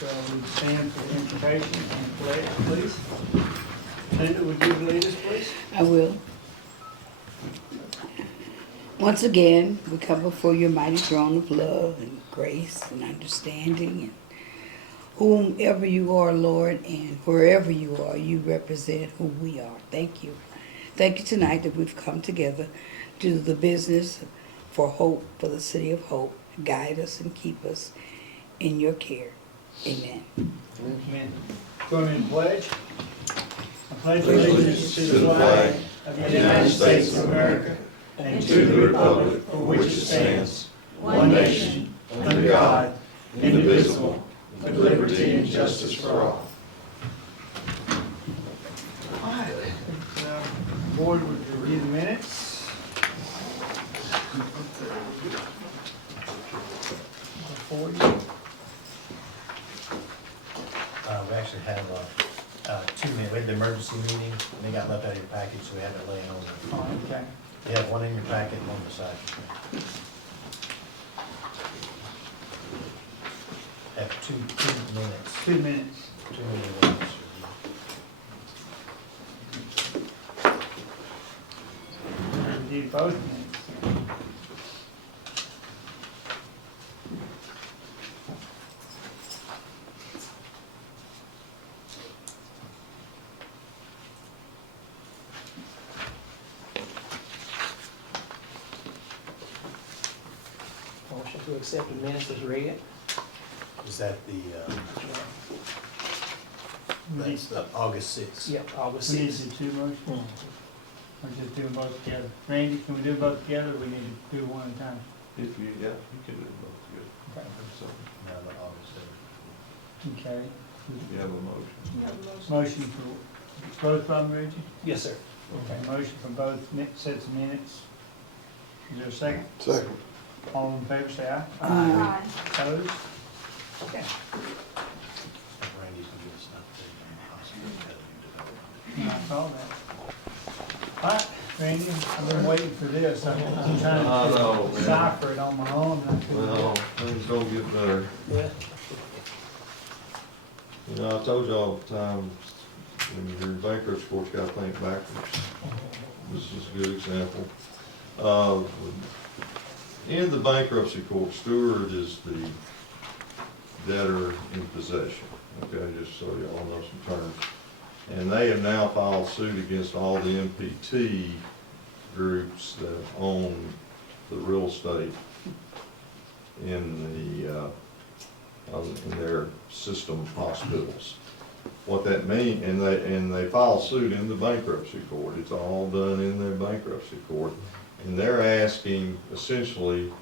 we stand for the invocation and pledge, please. Linda, would you lead us, please? I will. Once again, we come before your mighty throne of love and grace and understanding. And whomever you are, Lord, and wherever you are, you represent who we are. Thank you. Thank you tonight that we've come together to do the business for hope, for the city of Hope. Guide us and keep us in your care. Amen. Amen. Join me in pledge. I pledge allegiance to the flag of the United States of America and to the republic for which it stands, one nation, under God, indivisible, with liberty and justice for all. All right. Board would review the minutes. Before you. We actually have 2 minutes. We had the emergency meeting, and they got left out of your package, so we have it laying over. Oh, okay. You have one in your packet and one beside you. Have 2 minutes. 2 minutes. 2 minutes. Review both minutes. Motion to accept the minutes as read. Is that that's the August 6th? Yep, August We need 6th. to do 2 motions, or just do them both together? Randy, can we do both together, or we need to do one at a time? If you, yeah, you can do it both together. Okay. So, No, the August 7th. Okay. you have a motion. Motion for both of them, Reggie? Yes, sir. Okay, motion for both sets of minutes. Is there a second? Second. All in favor, say aye. Aye. Opposed? Okay. Randy's gonna give us an update on the hospital. I saw that. All right, Randy, I've been waiting for this. I'm I trying know, to man. decipher it on my own. and I couldn't do Well, it. things don't get better. Yeah. You know, I told you all the time, when you're in bankruptcy court, you gotta think backwards. This is a good example. In the bankruptcy court, steward is the debtor in possession, okay, just so you all know some terms. And they have now filed suit against all the MPT groups that own the real estate in their system hospitals. What that means, and they file suit in the bankruptcy court. It's all done in their bankruptcy court. And they're asking essentially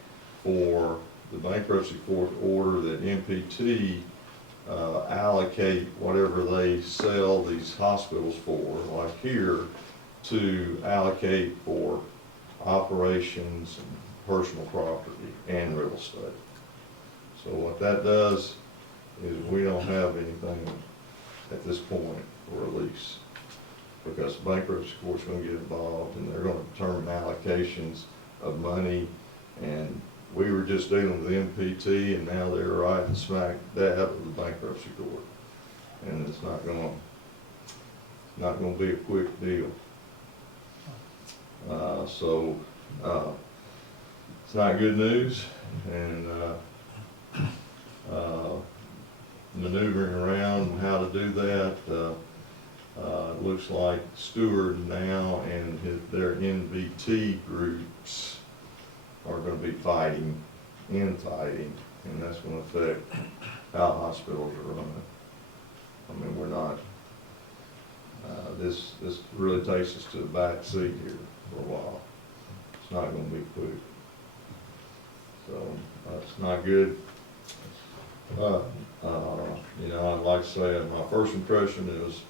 for the bankruptcy court order that MPT allocate whatever they sell these hospitals for, like here, to allocate for operations and personal property and real estate. So what that does is we don't have anything at this point for a lease, because the bankruptcy court's gonna get involved and they're gonna determine allocations of money. And we were just dealing with MPT, and now they're right in smack dab of the bankruptcy court. And it's not gonna be a quick deal. It's not good news, and maneuvering around how to do that. It looks like Steward now and their NVT groups are going to be fighting, and that's going to affect how hospitals are running. I mean, we're not, this really takes us to the back seat here for a while. It's not going to be quick. So, it's not good. You know, I'd like to say my first impression is,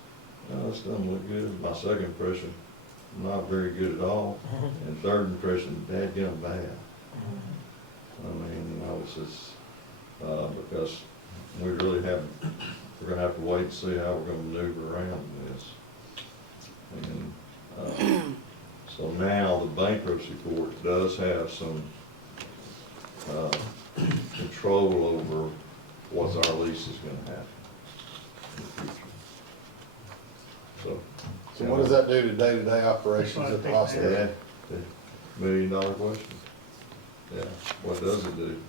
this doesn't look good. My second impression, not very good at all. And third impression, dadgum bad. I mean, you know, it's just, because we really haven't, we're gonna have to wait and see how we're gonna maneuver around this. And, so now the bankruptcy court does have some, control over what our lease is gonna have. So. So what does that do to day-to-day operations at the hospital? Yeah, the $1 million question. Yeah, what does it do?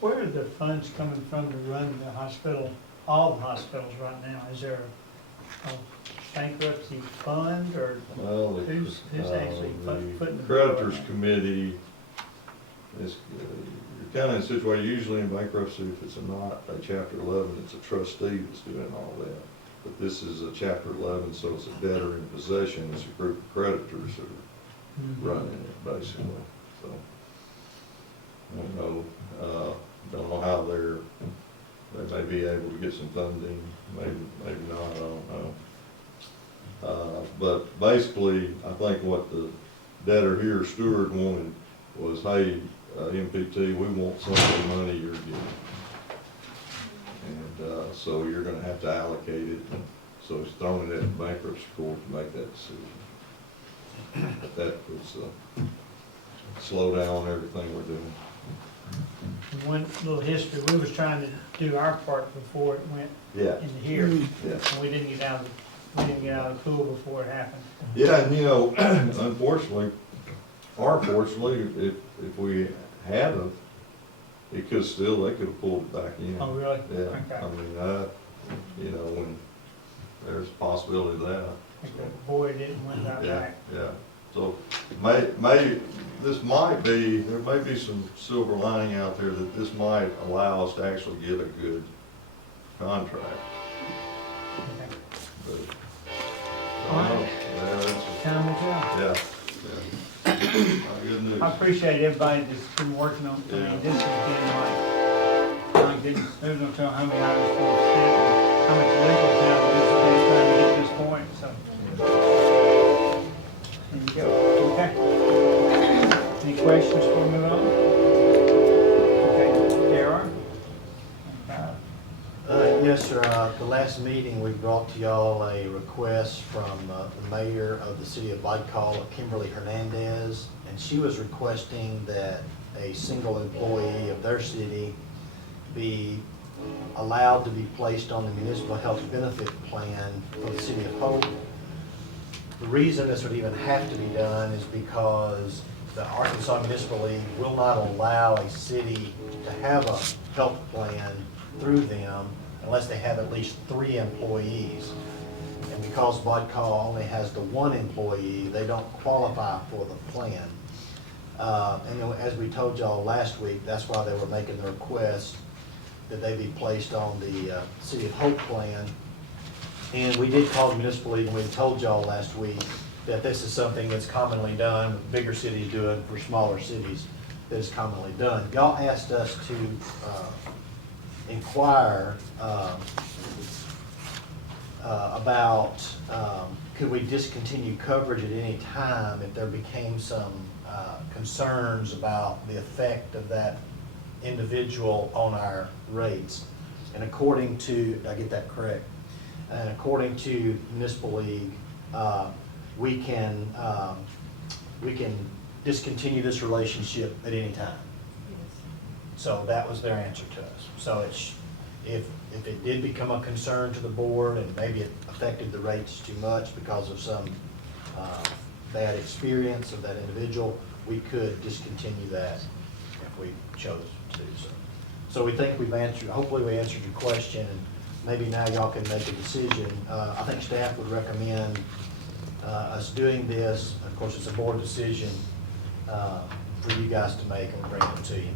Where are the funds coming from to run the hospital, all the hospitals right now? Is there a bankruptcy fund or Well, who's actually footing the the bill? creditors committee is, you're kind of in a situation, usually in bankruptcy, if it's not a chapter 11, it's a trustee that's doing all that. But this is a chapter 11, so it's a debtor in possession, it's a group of creditors that Mhm. are running it, basically, so. Don't know how they may be able to get some funding, maybe not, I don't know. But basically, I think what the debtor here, Steward, wanted was, hey, MPT, we want some of the money you're getting. And so you're gonna have to allocate it, so he's throwing it in bankruptcy court to make that decision. But that would slow down everything we're doing. One little history, we was trying to do our part before it went Yeah, into here. yeah. And we didn't get out of the pool before it happened. Yeah, and you know, unfortunately, or fortunately, if we had a, it could still, they could have pulled it back in. Oh, really? Yeah, Okay. I mean, you know, when there's a possibility of that. Boy, it didn't went that Yeah, back. yeah. So this might be, there may be some silver lining out there that this might allow us to actually get a good contract. Okay. But, All right. yeah, that's, Time will tell. yeah, yeah. Good news. I appreciate everybody that's been working on, I Yeah. mean, this has been like, my goodness, there's no telling how many hours we've spent, and how much legal time this has trying to get to this point, so. There you go, okay. Any questions before we move on? Okay, there are. Yes, sir. The last meeting, we brought to y'all a request from the mayor of the city of Bodcaw, Kimberly Hernandez, and she was requesting that a single employee of their city be allowed to be placed on the municipal health benefit plan for the city of Hope. The reason this would even have to be done is because the Arkansas Municipal League will not allow a city to have a health plan through them unless they have at least 3 employees. And because Bodcaw only has the 1 employee, they don't qualify for the plan. And then, as we told y'all last week, that's why they were making the request that they be placed on the City of Hope plan. And we did call the municipal league, and we told y'all last week that this is something that's commonly done, bigger cities do it for smaller cities, that is commonly done. Y'all asked us to inquire about could we discontinue coverage at any time if there became some concerns about the effect of that individual on our rates. And according to, did I get that correct? And according to Municipal League, we can discontinue this relationship at any time. So that was their answer to us. So it's, if it did become a concern to the board and maybe it affected the rates too much because of some bad experience of that individual, we could discontinue that if we chose to do so. So we think we've answered, hopefully we answered your question, and maybe now y'all can make a decision. I think staff would recommend us doing this. Of course, it's a board decision for you guys to make, and we'll bring it to you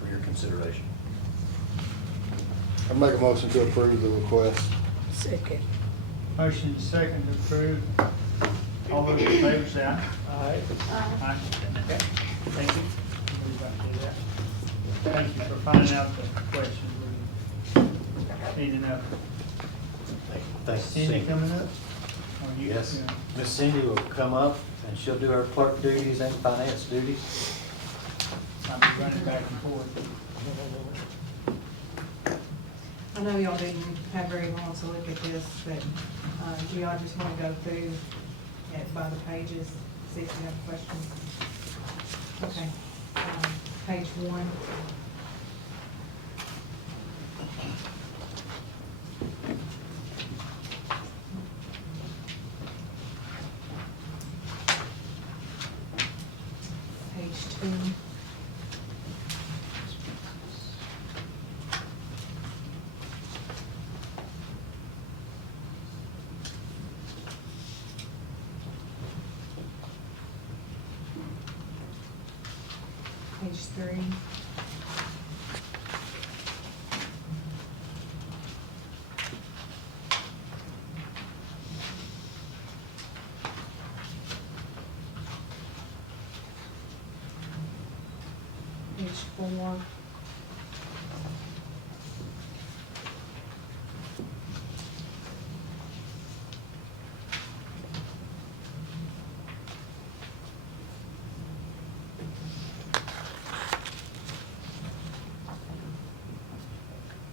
for your consideration. I make a motion to approve the request. Second. Motion second to approve. All those in favor say aye. Aye. Aye. Okay, thank you. Everybody do that. Thank you for finding out the questions. We need to know. Thanks, Cindy Cindy. coming up? Or you- Yes. yeah. Miss Cindy will come up and she'll do her clerk duties and finance duties. I'll be running back and forth. I know y'all didn't have very long to look at this, but do y'all just want to go through it by the pages, see if you have questions? Okay, page 1. 3. Page 4.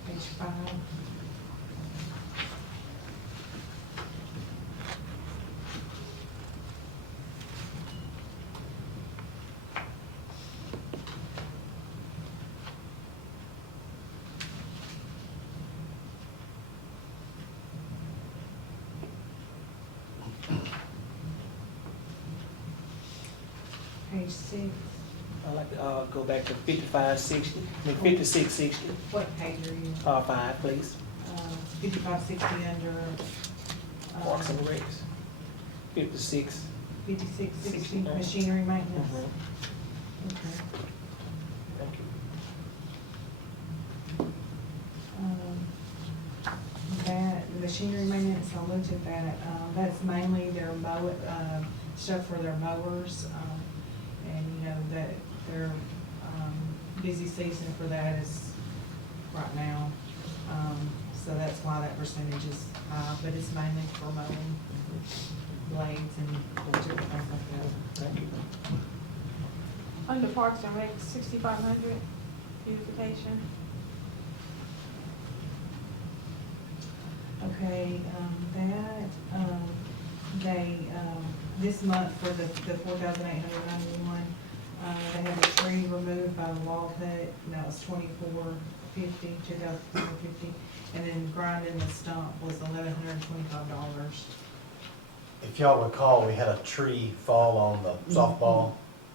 Page 5. Page 6. I'd like to, go back to 5660, What page are you? 5, please. 5560 under. Parks and Recs. 56. 5660 machinery maintenance. Mhm. Okay. Thank you. That, machinery maintenance, I looked at that, that's mainly their stuff for their mowers, and you know, that their, busy season for that is right now. So that's why that percentage is high, but it's mainly for mowing blades and different things like that. Thank you. Under Parks and Rec, 6,500 beautification. Okay, this month for the 4,891, they had a tree removed by the wall cut, and that was 2,450, and then grinding the stump was $1,125. If y'all recall, we had a tree fall on the softball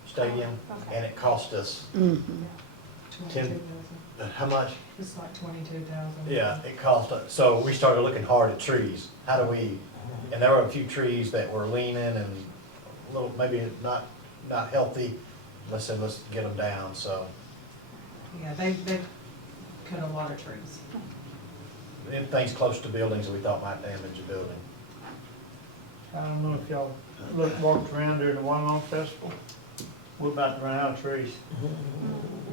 stadium, Okay. and it cost us, Mm-hmm. 22,000. how much? It's like 22,000. Yeah, it cost us, so we started looking hard at trees. How do we, and there were a few trees that were leaning and a little, maybe not healthy. Let's say, let's get them down, so. Yeah, they cut a lot of trees. And things close to buildings that we thought might damage a building. I don't know if y'all walked around during the One Long Festival. We're about to run out of trees.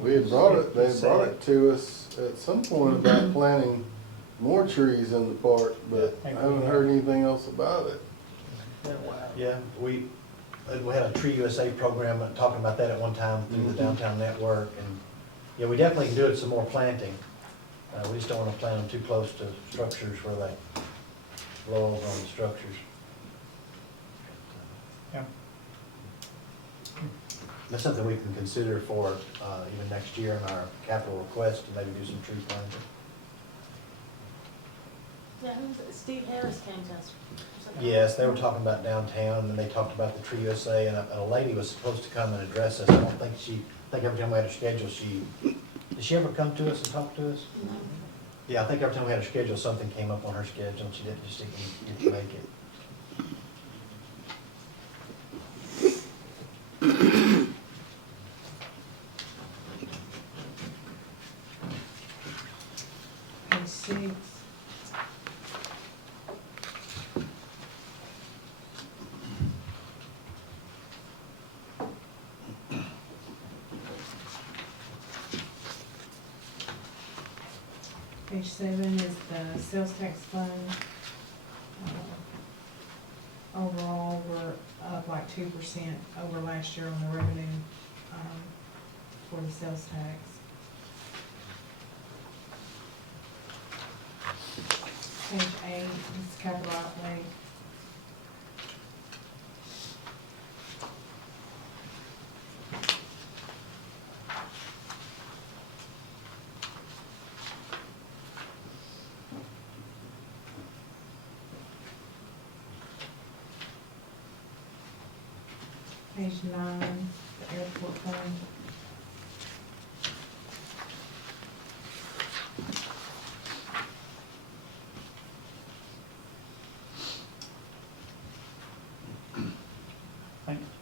We had brought it, they had brought it to us at some point about planting more trees in the park, but I haven't heard anything else about it. Yeah, we had a Tree USA program talking about that at one time through the downtown network, and, yeah, we definitely can do it some more planting. We just don't wanna plant them too close to structures where they blow over on the structures. Yeah. That's something we can consider for, even next year in our capital request, to maybe do some tree planting. Yeah, Steve Harris came to us. Yes, they were talking about downtown, and then they talked about the Tree USA, and a lady was supposed to come and address us. I don't think I think every time we had a schedule, did she ever come to us and talk to us? Yeah, I think every time we had a schedule, something came up on her schedule, and she didn't get to make it. Page 6. Page 7 is the sales tax fund. Overall, we're up like 2% over last year on the revenue, for the sales tax. Page 8 is capital outlay. Page 9, the airport fund.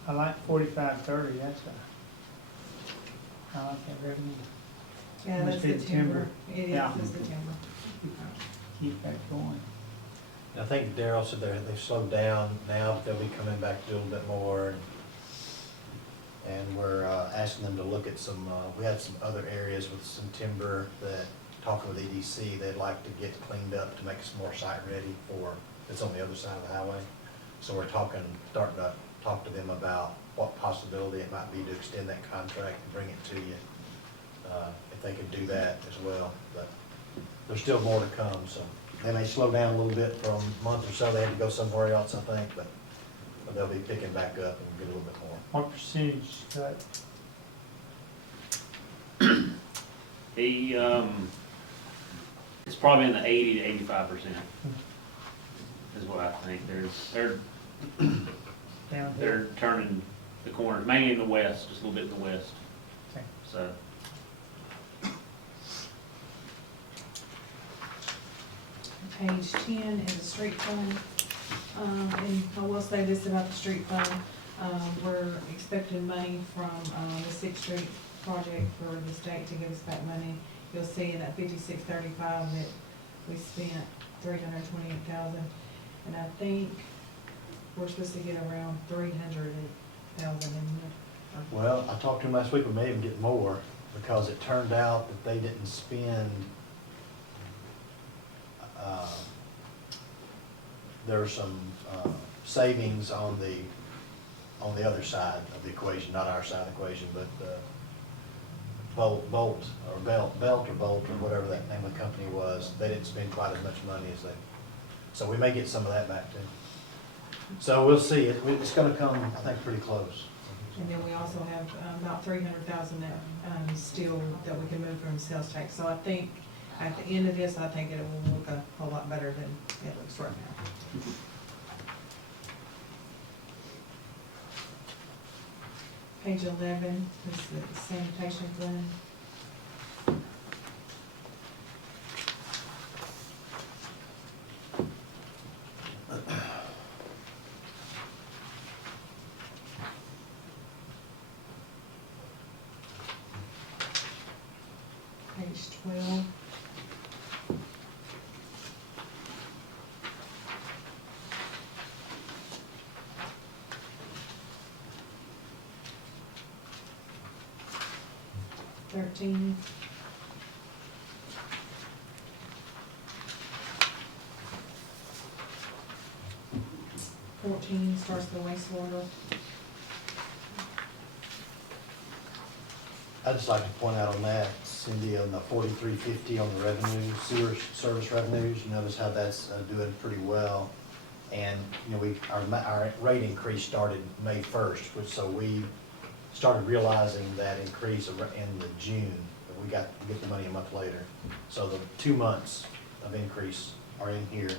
I like 4530, that's I like that revenue. Yeah, Must that's be the the timber. timber. It is, Yeah. it's the timber. Keep that going. I think Daryl said they've slowed down now, but they'll be coming back to do a little bit more. And we're asking them to look at some, we had some other areas with some timber that, talking with EDC, they'd like to get cleaned up to make us more site ready for, it's on the other side of the highway. So we're starting to talk to them about what possibility it might be to extend that contract and bring it to you. If they could do that as well, but there's still more to come, so. They may slow down a little bit for a month or so, they had to go somewhere else, I think, but they'll be picking back up and get a little bit more. What percentage cut? He, it's probably in the 80 to 85% is what I think. Down here? They're turning the corner, mainly in the west, just a little bit in the west. Okay. So, Page 10 is the street fund. And I will say this about the street fund. We're expecting money from the Sixth Street project for the state to give us back money. You'll see in that 5635 that we spent $328,000. And I think we're supposed to get around $300,000 in it. Well, I talked to them last week, we may even get more, because it turned out that they didn't spend, there's some savings on the other side of the equation, not our side of the equation, but Belt or whatever that name of the company was, they didn't spend quite as much money as they, so we may get some of that back too. So we'll see, it's gonna come, I think, pretty close. And then we also have about $300,000 that still that we can move from sales tax. So I think at the end of this, I think it will look a whole lot better than it looks right now. Page 11 is the sanitation fund. Page 12. $13. 14 starts the wastewater. I'd just like to point out on that, Cindy, on the 4350 on the revenue, sewer service revenues, you notice how that's doing pretty well. And, you know, our rate increase started May 1st, so we started realizing that increase in the June, but we get the money a month later. So the 2 months of increase are in here.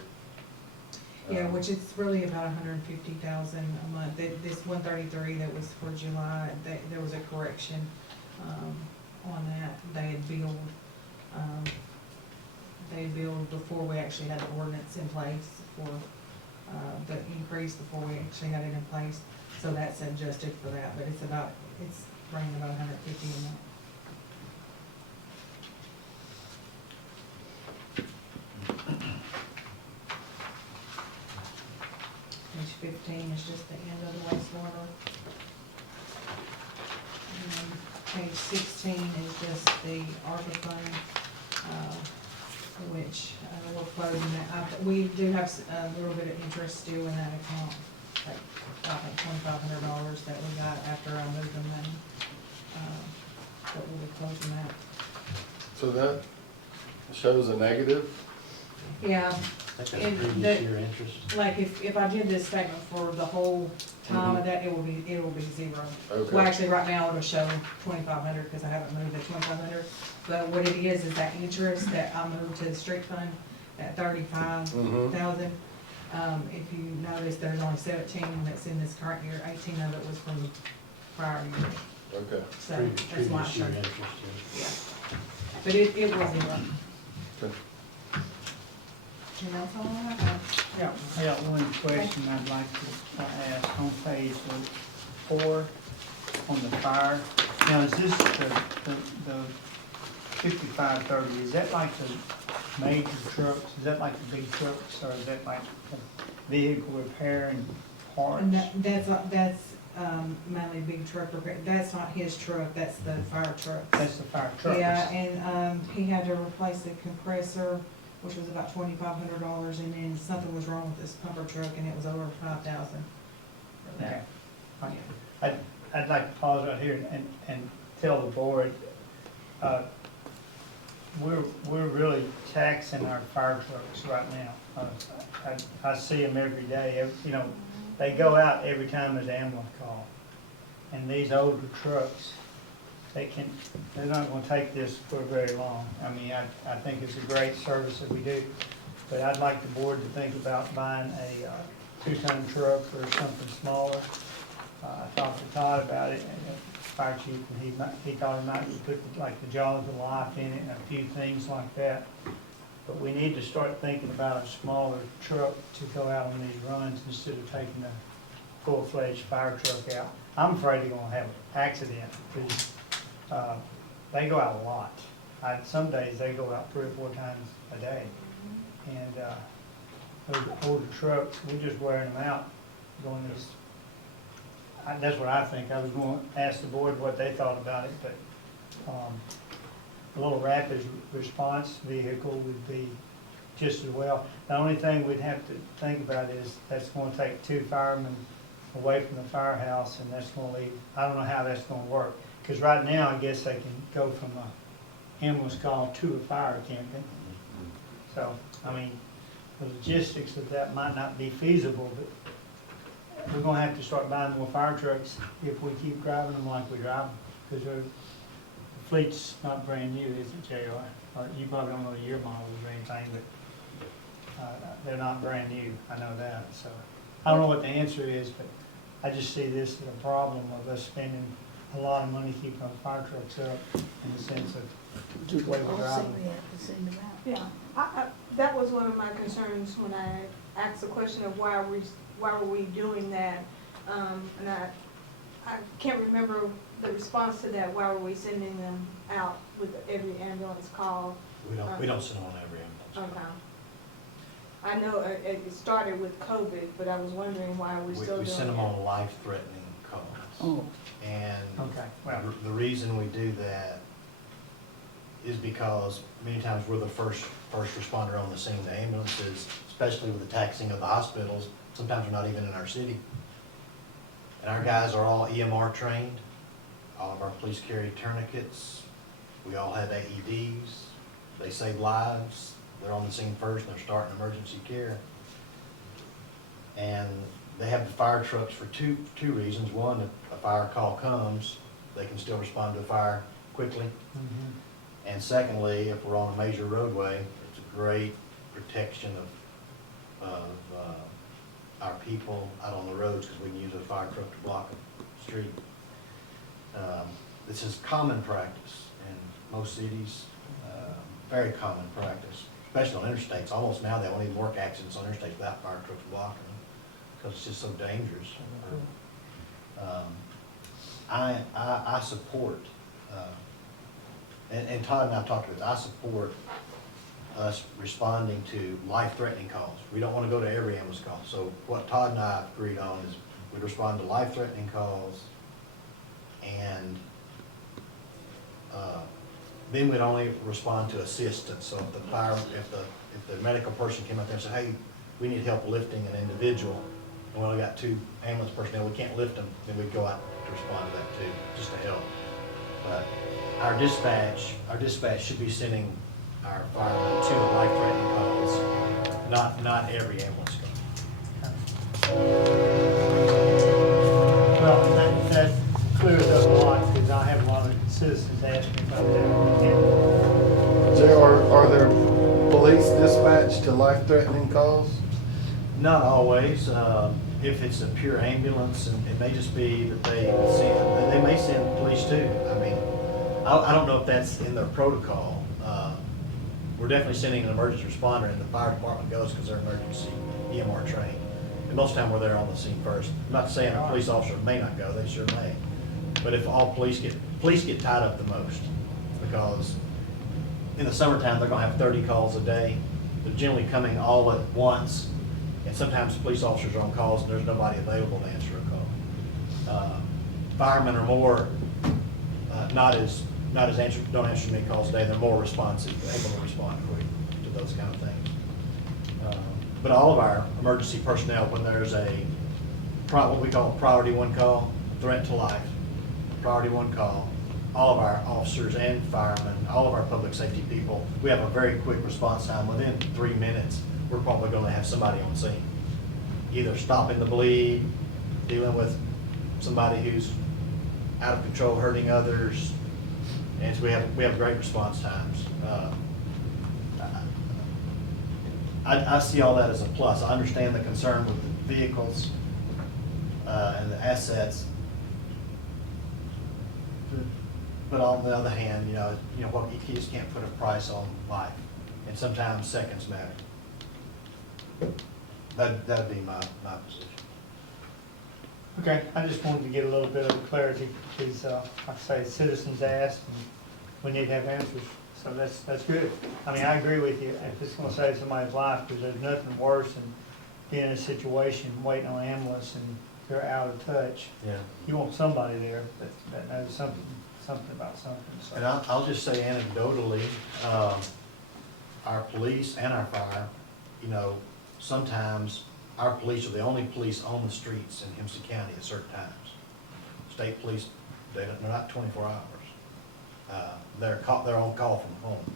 Yeah, which is really about $150,000 a month. This 133 that was for July, there was a correction on that. They had billed before we actually had the ordinance in place for the increase, before we actually had it in place. So that's adjusted for that, but it's running about $150 a month. Page 15 is just the end of the wastewater. And then page 16 is just the ARPA fund, which we're closing that. We do have a little bit of interest still in that account, like I think $2,500 that we got after I moved the money. But we'll be closing that. So that shows a negative? Yeah. I think And that's previous year interest. Like if I did this statement for the whole time of that, it will be zero. Okay. Well, actually, right now it'll show 2,500 because I haven't moved the 2,500. But what it is that interest that I moved to the street fund, that 35,000. If you notice, there's only 17 that's in this current year. 18 of it was from prior year. Okay. So that's why I Previous year showed it. interest, yeah. Yeah. But it was zero. Okay. And that's all I have. Yeah, I got one question I'd like to ask on page 4, on the fire Now, is this the 5530, is that like the major trucks? Is that like the big trucks, or is that like the vehicle repair and parts? And that's mainly big truck repair. That's not his truck, that's the fire truck. That's the fire trucks? Yeah, and, he had to replace the compressor, which was about $2,500, and then something was wrong with this pumper truck, and it was over 5,000. Okay. I'd like to pause right here and tell the board, we're really taxing our fire trucks right now. I see them every day, you know, they go out every time there's an ambulance call. And these older trucks, they're not gonna take this for very long. I mean, I think it's a great service that we do, but I'd like the board to think about buying a 2-ton truck or something smaller. I talked to Todd about it, and the fire chief, and he thought he might put like the jaws of life in it and a few things like that. But we need to start thinking about a smaller truck to go out on these runs instead of taking a full-fledged fire truck out. I'm afraid they're gonna have an accident, because they go out a lot. Some days they go out 3 or 4 times a day. And those older trucks, we're just wearing them out going this. That's what I think. I was going to ask the board what they thought about it, but a little rapid response vehicle would be just as well. The only thing we'd have to think about is that's going to take 2 firemen away from the firehouse, and that's going to leave, I don't know how that's going to work. Because right now, I guess they can go from a ambulance call to a fire, can't they? So, I mean, the logistics of that might not be feasible, but we're gonna have to start buying more fire trucks if we keep driving them like we drive them, because the fleet's not brand new, is it, JR? Or you probably don't know the year models or anything, but they're not brand new, I know that. So I don't know what the answer is, but I just see this as a problem of us spending a lot of money keeping our fire trucks up in the sense of the way we drive them. Yeah, that was one of my concerns when I asked the question of why were we doing that? And I can't remember the response to that. Why were we sending them out with every ambulance call? We don't send them on every ambulance. Okay. I know it started with COVID, but I was wondering why we're still doing We it. send them on life-threatening calls. Oh, And Okay, well, the reason we do that is because many times we're the first responder on the scene. The ambulances, especially with the taxing of the hospitals, sometimes we're not even in our city. And our guys are all EMR trained. All of our police carry tourniquets. We all have AEDs. They save lives. They're on the scene first, and they're starting emergency care. And they have the fire trucks for two reasons. One, if a fire call comes, they can still respond to a fire quickly. And secondly, if we're on a major roadway, it's a great protection of our people out on the roads, because we can use a fire truck to block a street. This is common practice in most cities, very common practice, especially on interstates. Almost now they won't even work accidents on interstates without fire trucks blocking them, because it's just so dangerous. I support, and Todd and I talked about this, I support us responding to life-threatening calls. We don't want to go to every ambulance call. So what Todd and I agreed on is we'd respond to life-threatening calls, and then we'd only respond to assistance. So if the medical person came up there and said, hey, we need help lifting an individual, and we only got 2 ambulance personnel, we can't lift them, then we'd go out to respond to that too, just to help. But our dispatch should be sending our firemen to life-threatening calls, not every ambulance call. Well, that clears up a lot, because I have a lot of citizens ask me about that. Are there police dispatch to life-threatening calls? Not always. If it's a pure ambulance, and it may just be that they may send police too. I mean, I don't know if that's in their protocol. We're definitely sending an emergency responder, and the fire department goes because they're emergency EMR trained. And most of the time we're there on the scene first. I'm not saying a police officer may not go, they sure may. But if all police get police get tied up the most, because in the summertime, they're gonna have 30 calls a day. They're generally coming all at once, and sometimes police officers are on calls and there's nobody available to answer a call. Firemen are more, not as don't answer many calls a day, they're more responsive, able to respond quick to those kind of things. But all of our emergency personnel, when there's what we call a priority one call, threat to life, priority one call, all of our officers and firemen, all of our public safety people, we have a very quick response time. Within 3 minutes, we're probably gonna have somebody on scene. Either stopping the bleed, dealing with somebody who's out of control, hurting others, and so we have great response times. I see all that as a plus. I understand the concern with the vehicles and the assets. But on the other hand, you know, what you just can't put a price on life, and sometimes seconds matter. That'd be my position. Okay, I just wanted to get a little bit of clarity, because, like I say, citizens asked, and we need to have answers, so that's good. I mean, I agree with you, if it's gonna save somebody's life, because there's nothing worse than being in a situation, waiting on an ambulance, and they're out of touch. Yeah. You want somebody there that knows something about something, so. And I'll just say anecdotally, our police and our fire, you know, sometimes our police are the only police on the streets in Hempstead County at certain times. State police, they're not 24 hours. They're on call from home.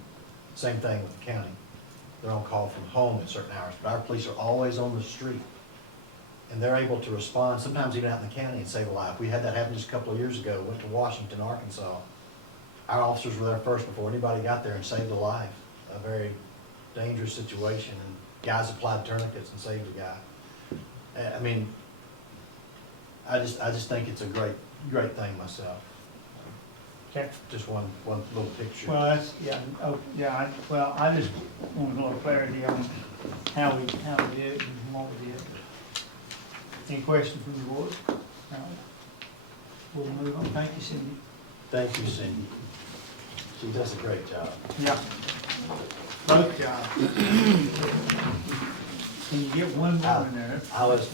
Same thing with the county. They're on call from home at certain hours, but our police are always on the street. And they're able to respond, sometimes even out in the county, and save a life. We had that happen just a couple of years ago, went to Washington, Arkansas. Our officers were there first before anybody got there and saved a life. A very dangerous situation, and guys applied tourniquets and saved a guy. I mean, I just think it's a great thing myself. Okay. Just one little picture. Well, that's, yeah, I just want a little clarity on how we did it and what we did. Any questions from the board? All right. We'll move on. Thank you, Cindy. Thank you, Cindy. She does a great job. Yeah. Both jobs. Can you get one more in there? I was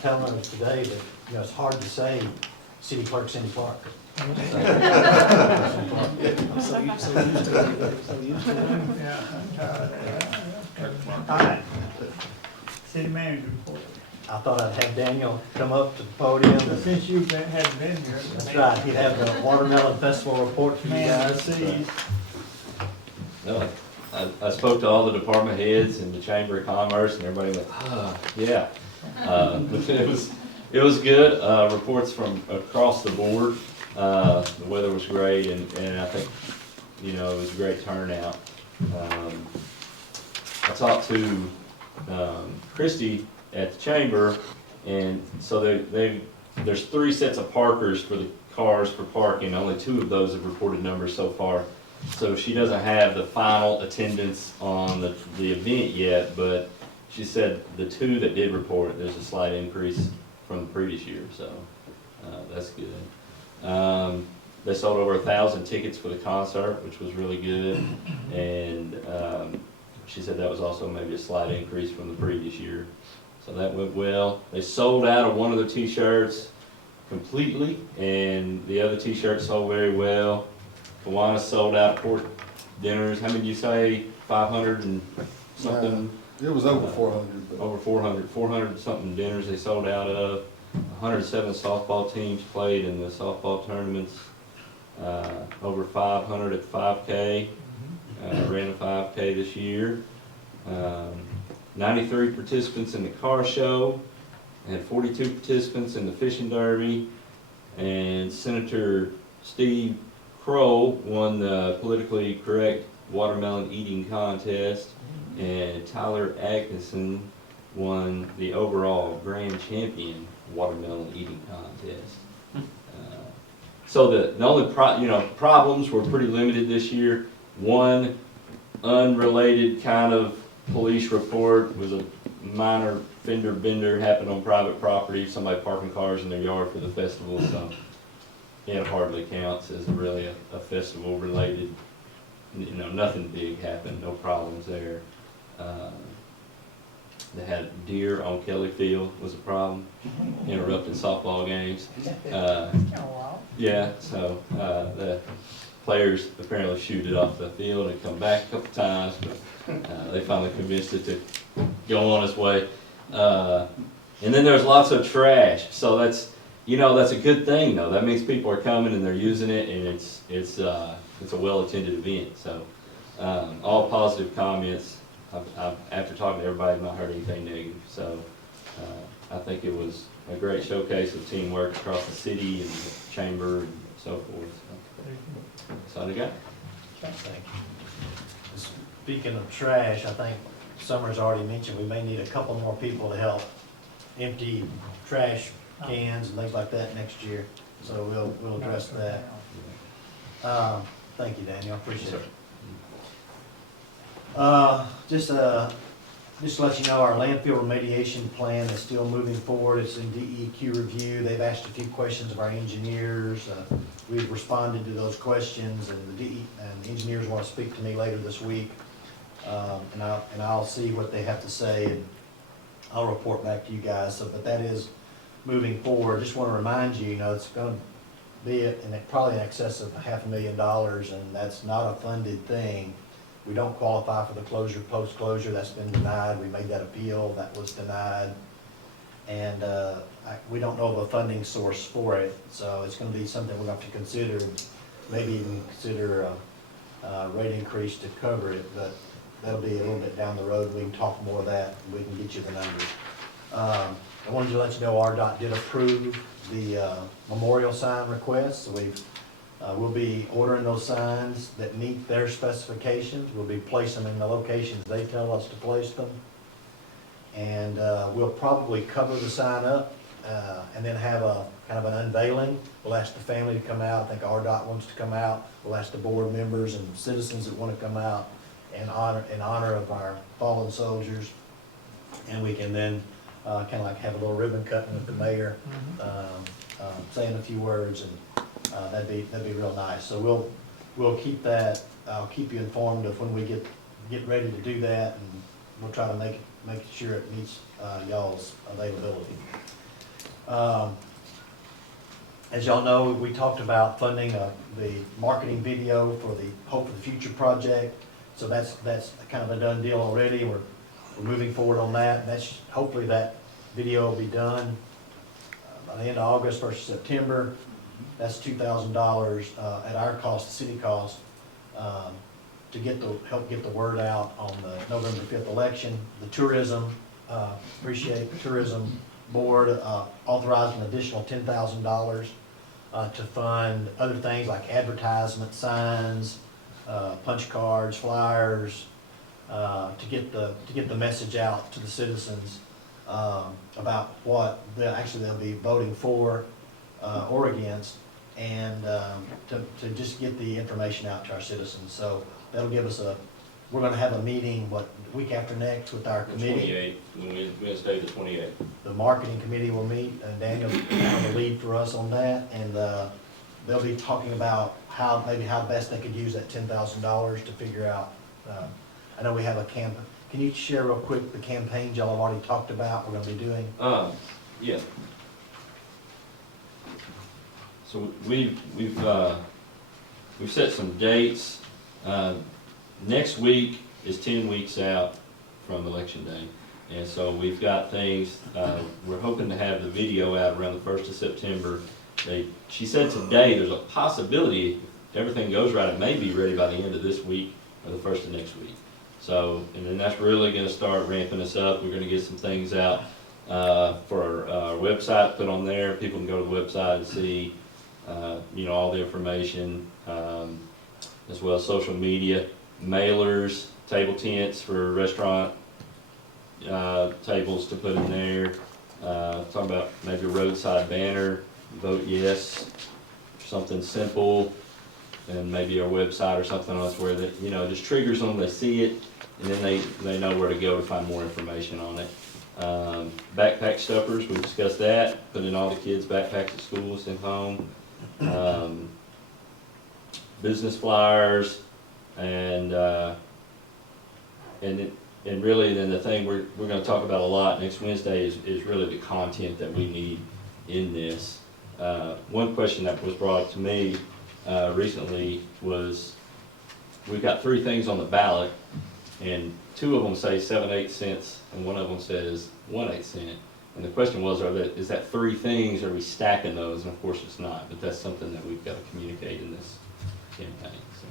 telling her today that, you know, it's hard to say City Clerk Cindy Clark. I'm so used to it. Yeah, I'm tired of that. All right. City manager report. I thought I'd have Daniel come up to the podium. Since you hadn't been here. That's right, he'd have the Watermelon Festival report for you Man, guys. see. No, I spoke to all the department heads in the Chamber of Commerce, and everybody went, yeah. It was good, reports from across the board. The weather was great, and I think, you know, it was a great turnout. I talked to Christie at the Chamber, and so there's 3 sets of parkers for the cars for parking. Only 2 of those have reported numbers so far. So she doesn't have the final attendance on the event yet, but she said the 2 that did report, there's a slight increase from the previous year, so that's good. They sold over 1,000 tickets for the concert, which was really good, and she said that was also maybe a slight increase from the previous year. So that went well. They sold out of one of their t-shirts completely, and the other t-shirts sold very well. Kiwanis sold out pork dinners. How many did you say? 500 and something? It was over 400. But Over 400 something dinners they sold out of. 107 softball teams played in the softball tournaments. Over 500 at 5K. Ran a 5K this year. 93 participants in the car show. Had 42 participants in the fishing derby. And Senator Steve Kroll won the politically correct watermelon eating contest. And Tyler Atkinson won the overall grand champion watermelon eating contest. So the only problems were pretty limited this year. One unrelated kind of police report was a minor fender bender happened on private property, somebody parking cars in their yard for the festival. So it hardly counts as really a festival related, nothing big happened, no problems there. They had deer on Kelly Field was a problem, interrupting softball games. Yeah, so the players apparently shoot it off the field and come back a couple times, but they finally convinced it to go on its way. And then there's lots of trash, so that's a good thing though. That means people are coming and they're using it, and it's a well-attended event. So all positive comments. I've, after talking to everybody, I've not heard anything negative. So I think it was a great showcase of teamwork across the city and the chamber and so forth. So that's all I got. Thank you. Speaking of trash, I think Summer's already mentioned we may need a couple more people to help empty trash cans and things like that next year. So we'll address that. Thank you, Daniel, appreciate it. Just to let you know, our landfill remediation plan is still moving forward. It's in DEQ review. They've asked a few questions of our engineers. We've responded to those questions, and the engineers want to speak to me later this week. And I'll see what they have to say, and I'll report back to you guys. So, but that is moving forward. Just want to remind you, it's going to be probably in excess of $500,000, and that's not a funded thing. We don't qualify for the closure, post-closure, that's been denied. We made that appeal, that was denied. And we don't know of a funding source for it, so it's gonna be something we're gonna have to consider, maybe even consider a rate increase to cover it, but that'll be a little bit down the road. We can talk more of that, and we can get you the numbers. I wanted to let you know RDOT did approve the memorial sign request, so we'll be ordering those signs that meet their specifications. We'll be placing them in the locations they tell us to place them. And we'll probably cover the sign up and then have a kind of an unveiling. We'll ask the family to come out. I think RDOT wants to come out. We'll ask the board members and citizens that want to come out in honor of our fallen soldiers. And we can then kind of like have a little ribbon cutting with the mayor, saying a few words, and that'd be real nice. So we'll keep that. I'll keep you informed of when we get ready to do that, and we'll try to make sure it meets y'all's availability. As y'all know, we talked about funding the marketing video for the Hope for the Future project. So that's kind of a done deal already. We're moving forward on that. That's hopefully that video will be done by the end of August, 1st of September. That's $2,000 at our cost, the city cost, to help get the word out on the November 5th election. The tourism, appreciate the tourism board authorized an additional $10,000 to fund other things like advertisement, signs, punch cards, flyers, to get the message out to the citizens about what they'll be voting for or against, and to just get the information out to our citizens. So that'll give us we're gonna have a meeting, week after next with our committee. 28th, Wednesday the 28th. The marketing committee will meet, and Daniel will kind of lead for us on that, and they'll be talking about how best they could use that $10,000 to figure out. I know we have a campaign. Can you share real quick the campaigns y'all have already talked about we're gonna be doing? Yeah. So we've set some dates. Next week is 10 weeks out from Election Day. And so we've got things, we're hoping to have the video out around the 1st of September. She said today there's a possibility, if everything goes right, it may be ready by the end of this week or the 1st of next week. So, and then that's really gonna start ramping us up. We're gonna get some things out for our website, put on there. People can go to the website and see, all the information, as well as social media, mailers, table tents for restaurant tables to put in there. Talking about maybe a roadside banner, vote yes, something simple, and maybe our website or something else where that just triggers them. They see it, and then they know where to go to find more information on it. Backpack stuffers, we discussed that, putting in all the kids' backpacks at school, sent home. business flyers, and really then the thing we're gonna talk about a lot next Wednesday is really the content that we need in this. One question that was brought to me recently was, we've got 3 things on the ballot, and 2 of them say 7/8 cents, and 1 of them says 1/8 cent. And the question was, is that 3 things, are we stacking those? And of course it's not, but that's something that we've got to communicate in this campaign, so.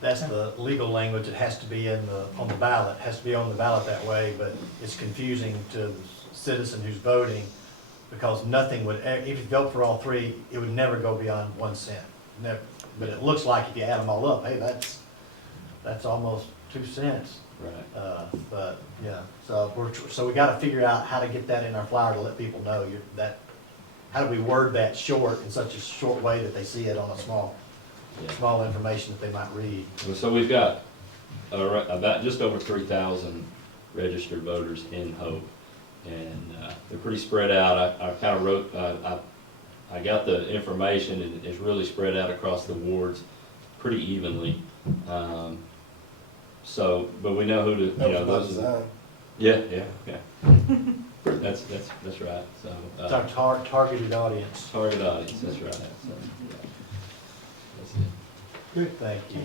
That's the legal language, it has to be on the ballot, it has to be on the ballot that way, but it's confusing to the citizen who's voting, because nothing would, if you vote for all 3, it would never go beyond 1 cent. Never. But it looks like if you add them all up, hey, that's almost 2 cents. Right. But, yeah, so we gotta figure out how to get that in our flyer to let people know how do we word that short, in such a short way that they see it on a small information that they might read. So we've got about just over 3,000 registered voters in Hope, and they're pretty spread out. I kind of wrote, I got the information, and it's really spread out across the wards pretty evenly. But we know who to, That was by design. Yeah. That's right, so. It's our targeted audience. Target audience, that's right, so, yeah. That's it. Good, thank you.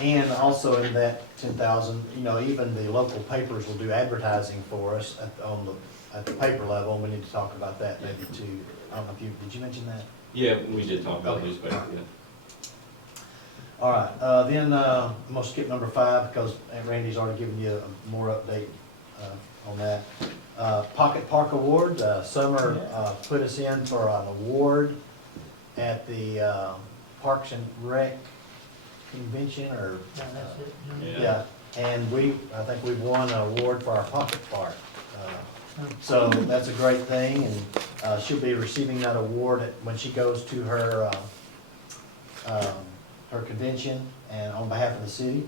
And also in that 10,000, even the local papers will do advertising for us at the paper level. We need to talk about that maybe too. I don't know if did you mention that? Yeah, we did talk about newspaper, yeah. All right, then I'm gonna skip number 5 because Randy's already given you a more update on that. Pocket Park Award, Summer put us in for an award at the Parks and Rec convention, or yeah, and I think we've won an award for our pocket park. So that's a great thing, and she'll be receiving that award when she goes to her convention, and on behalf of the city.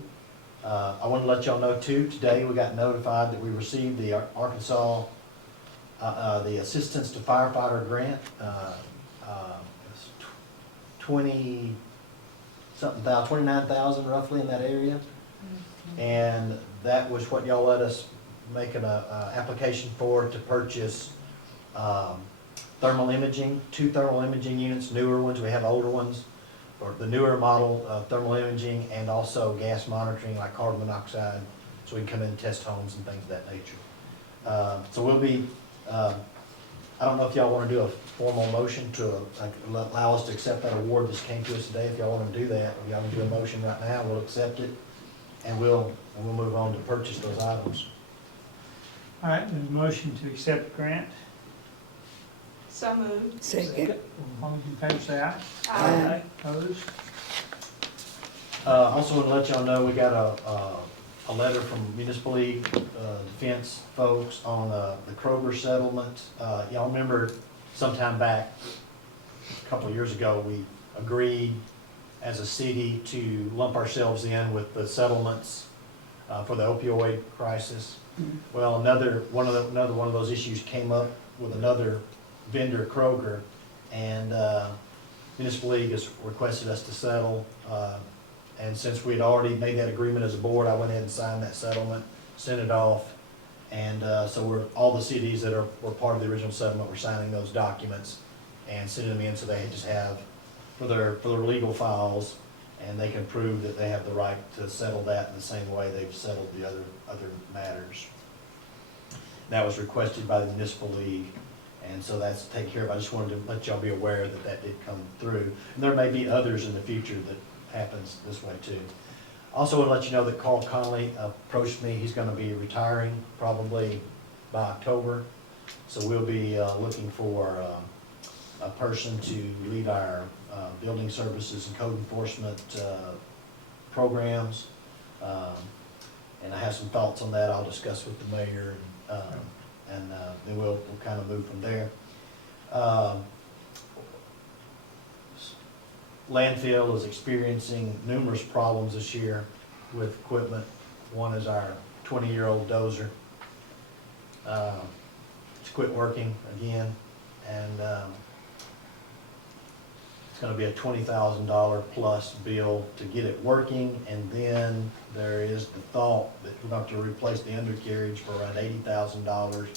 I want to let y'all know too, today we got notified that we received the Arkansas, the Assistance to Firefighter Grant. It's 29,000 roughly in that area. And that was what y'all let us make an application for, to purchase thermal imaging, 2 thermal imaging units, newer ones, we have older ones, or the newer model thermal imaging, and also gas monitoring like carbon monoxide, so we can come in and test homes and things of that nature. So we'll be, I don't know if y'all want to do a formal motion to allow us to accept that award that came to us today. If y'all want to do that, if y'all want to do a motion right now, we'll accept it, and we'll move on to purchase those items. All right, there's a motion to accept the grant. So moved. Second. All those in favor say aye. Aye. Opposed? Also want to let y'all know, we got a letter from Municipal League Defense folks on the Kroger settlement. Y'all remember sometime back, a couple of years ago, we agreed as a city to lump ourselves in with the settlements for the opioid crisis. Well, another one of those issues came up with another vendor, Kroger, and Municipal League has requested us to settle. And since we'd already made that agreement as a board, I went ahead and signed that settlement, sent it off. And so all the cities that were part of the original settlement, we're signing those documents and sending them in, so they just have for their legal files, and they can prove that they have the right to settle that in the same way they've settled the other matters. That was requested by the Municipal League, and so that's taken care of. I just wanted to let y'all be aware that that did come through. And there may be others in the future that happens this way too. Also want to let you know that Carl Connolly approached me. He's going to be retiring probably by October. So we'll be looking for a person to lead our building services and code enforcement programs. And I have some thoughts on that I'll discuss with the mayor, and then we'll kind of move from there. Landfill is experiencing numerous problems this year with equipment. One is our 20-year-old dozer. It's quit working again, and it's gonna be a $20,000 plus bill to get it working, and then there is the thought that we're going to replace the undercarriage for around $80,000.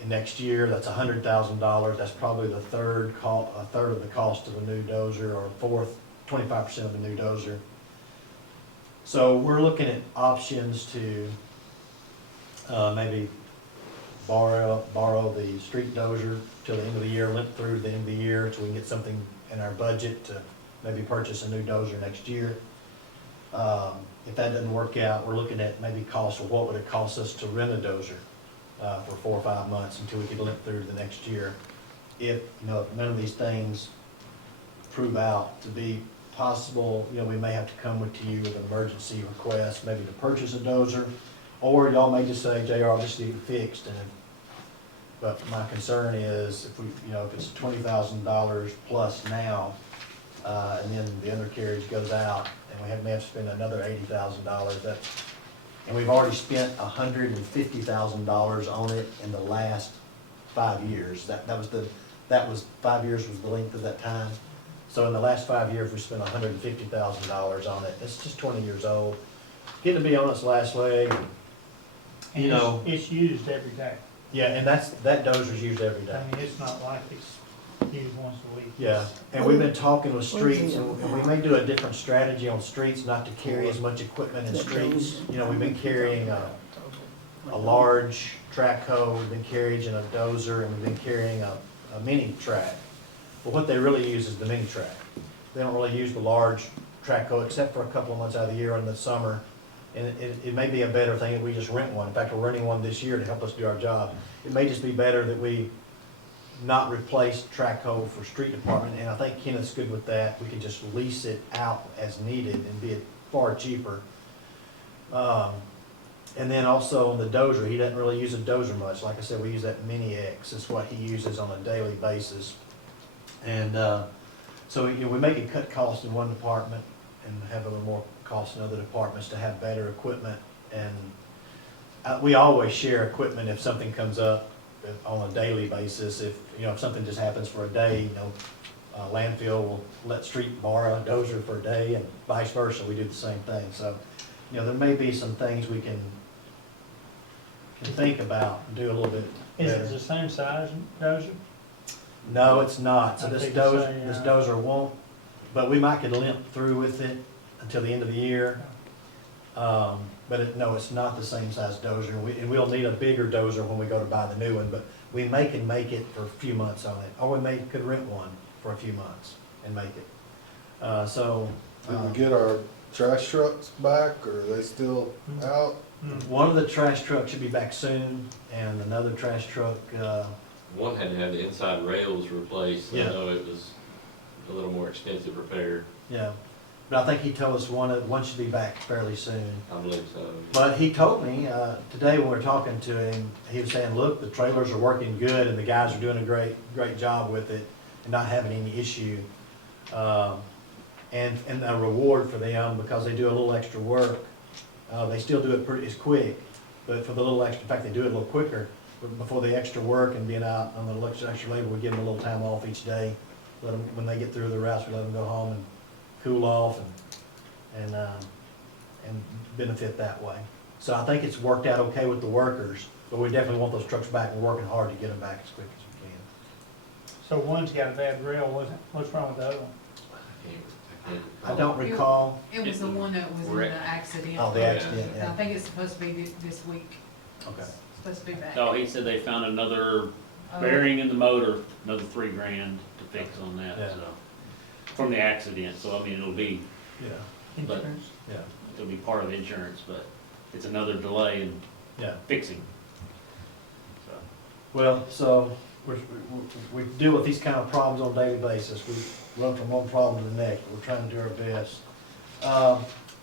And next year, that's $100,000, that's probably a third of the cost of a new dozer, or 25% of the new dozer. So we're looking at options to maybe borrow the street dozer till the end of the year, limp through the end of the year, so we can get something in our budget to maybe purchase a new dozer next year. If that doesn't work out, we're looking at maybe cost, or what would it cost us to rent a dozer for 4 or 5 months until we could limp through the next year. If, if none of these things prove out to be possible, we may have to come to you with an emergency request, maybe to purchase a dozer, or y'all may just say, JR, I'll just need it fixed. But my concern is if if it's $20,000 plus now, and then the undercarriage goes out, and we may have to spend another $80,000. And we've already spent $150,000 on it in the last 5 years. That was 5 years was the length of that time. So in the last 5 years, we spent $150,000 on it. It's just 20 years old. Getting to be on its last leg. And it's used every day. Yeah, and that dozer's used every day. I mean, it's not like it's used once a week. Yeah, and we've been talking with streets, and we may do a different strategy on streets, not to carry as much equipment in streets. We've been carrying a large track hoe, we've been carrying a dozer, and we've been carrying a mini track. But what they really use is the mini track. They don't really use the large track hoe, except for a couple of months out of the year in the summer. And it may be a better thing that we just rent one. In fact, we're renting one this year to help us do our job. It may just be better that we not replace track hoe for street department, and I think Kenneth's good with that. We could just lease it out as needed and be far cheaper. And then also on the dozer, he doesn't really use a dozer much. Like I said, we use that Mini X. It's what he uses on a daily basis. And so we make it cut costs in one department and have a little more costs in other departments to have better equipment. And we always share equipment if something comes up on a daily basis. If something just happens for a day, landfill will let street borrow a dozer for a day, and vice versa. We do the same thing. So, there may be some things we can think about and do a little bit Is better. it the same size dozer? No, it's not. So I this think it's this dozer won't, but we might could limp through with it until the end of the year. But no, it's not the same size dozer. And we'll need a bigger dozer when we go to buy the new one, but we can make it for a few months on it. Or we could rent one for a few months and make it. Did we get our trash trucks back, or are they still out? One of the trash trucks should be back soon, and another trash truck, One had to have the inside rails replaced, so I Yeah. know it was a little more expensive repair, yeah. But I think he told us one should be back fairly soon. I believe so. But he told me, today when we were talking to him, he was saying, look, the trailers are working good and the guys are doing a great job with it and not having any issue. And a reward for them, because they do a little extra work. They still do it it's quick, but for the little extra, in fact, they do it a little quicker. But before the extra work and being out on the extra labor, we give them a little time off each day. Let them, when they get through the routes, we let them go home and cool off and benefit that way. So I think it's worked out okay with the workers, but we definitely want those trucks back. We're working hard to get them back as quick as we can. So one's got a bad rail, what's wrong with the other one? I can't I don't recall. It was the one that was in the accident. Oh, the accident, I yeah. think it's supposed to be this week. Okay. It's supposed to be back. No, he said they found another Oh. bearing in the motor, another $3,000 to fix on that, Yeah. so. From the accident, so I mean, it'll be Yeah, But- Insurance? yeah, it'll be part of insurance, but it's another delay in yeah. fixing. So, Well, so we deal with these kind of problems on a daily basis. We run from one problem to the next. We're trying to do our best.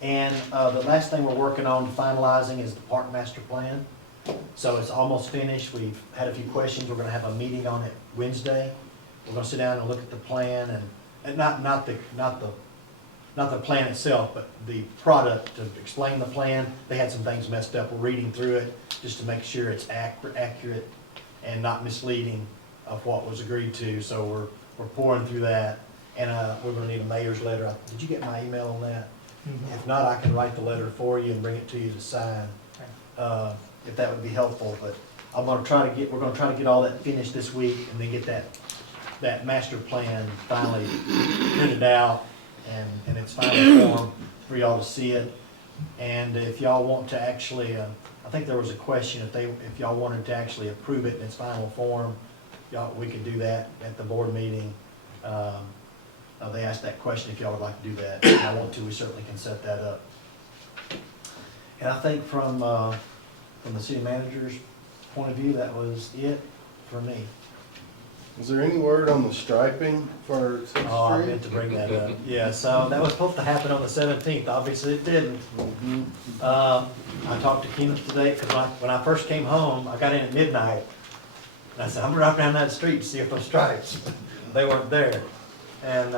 And the last thing we're working on finalizing is the park master plan. So it's almost finished. We've had a few questions. We're gonna have a meeting on it Wednesday. We're gonna sit down and look at the plan and not the plan itself, but the product to explain the plan. They had some things messed up. We're reading through it just to make sure it's accurate and not misleading. of what was agreed to, so we're pouring through that. And, we're gonna need a mayor's letter. Did you get my email on that? If not, I can write the letter for you and bring it to you to sign, if that would be helpful, but we're gonna try to get all that finished this week and then get that master plan finally printed out and in its final form for y'all to see it. And if y'all want to actually, I think there was a question if y'all wanted to actually approve it in its final form, we could do that at the board meeting. They asked that question if y'all would like to do that. If y'all want to, we certainly can set that up. And I think from the city manager's point of view, that was it for me. Is there any word on the striping for Sixth Oh, I Street? meant to bring that up. Yeah, so that was supposed to happen on the 17th. Obviously, it didn't. I talked to Kenneth today, because when I first came home, I got in at midnight. And I said, I'm gonna drive down that street to see if those stripes, they weren't there. And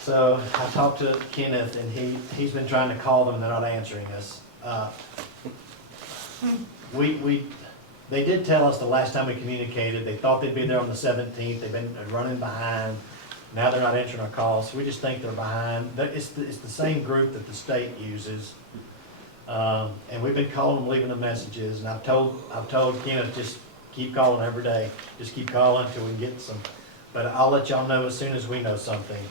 so I talked to Kenneth, and he's been trying to call them, and they're not answering us. They did tell us the last time we communicated, they thought they'd be there on the 17th, they've been running behind. Now they're not answering our calls, so we just think they're behind. It's the same group that the state uses. And we've been calling them, leaving them messages, and I've told Kenneth, just keep calling every day. Just keep calling until we can get some. But I'll let y'all know as soon as we know something.